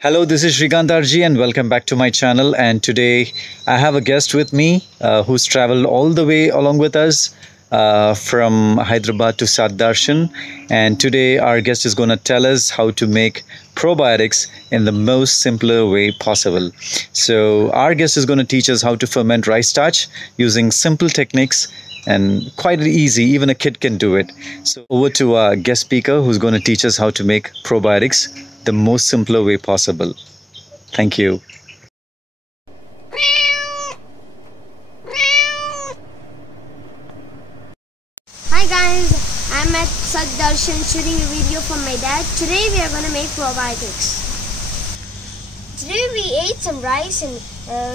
Hello, this is Shrekanth and welcome back to my channel. And today I have a guest with me who's traveled all the way along with us from Hyderabad to South Darshan. And today our guest is going to tell us how to make probiotics in the most simpler way possible. So our guest is going to teach us how to ferment rice starch using simple techniques and quite easy, even a kid can do it. So over to our guest speaker who's going to teach us how to make probiotics the most simpler way possible. Thank you. Hi guys, I'm at South Darshan shooting a video for my dad. Today we are going to make probiotics. Today we ate some rice and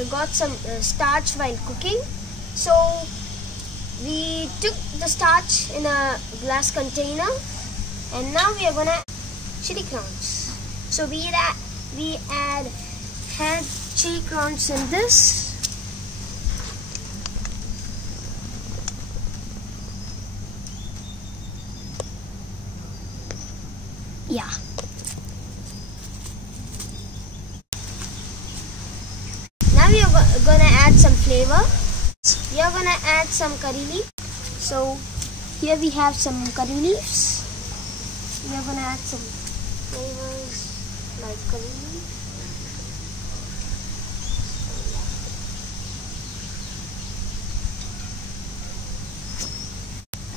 got some starch while cooking. So we took the starch in a glass container and now we are going to Chilli Crowns. So we had Chilli Crowns in this. Yeah. Now we are gonna add some flavor. We are gonna add some curry leaf. So here we have some curry leaves. We are gonna add some flavors like curry leaf.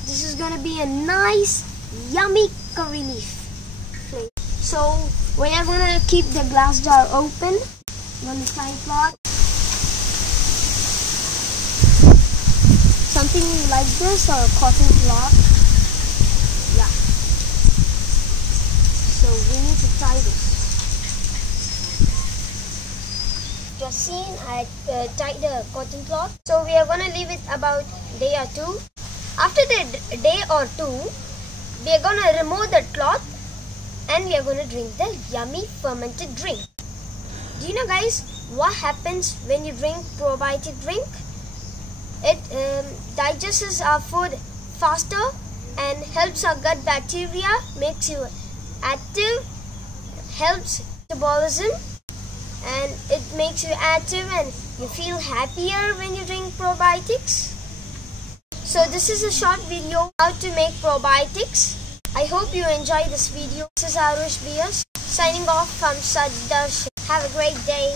This is gonna be a nice, yummy curry leaf flavor. So we are gonna keep the glass jar open. One side plot. Something like this or a cotton cloth. Yeah. So we need to tie this. Just seen, I tied the cotton cloth. So we are gonna leave it about a day or two. After the day or two, we are gonna remove the cloth and we are gonna drink the yummy fermented drink. Do you know guys what happens when you drink probiotic drink? It digests our food faster and helps our gut bacteria, makes you active, helps metabolism, and it makes you active and you feel happier when you drink probiotics. So this is a short video how to make probiotics. I hope you enjoy this video. This is Arush Bias signing off from Saddash. Have a great day.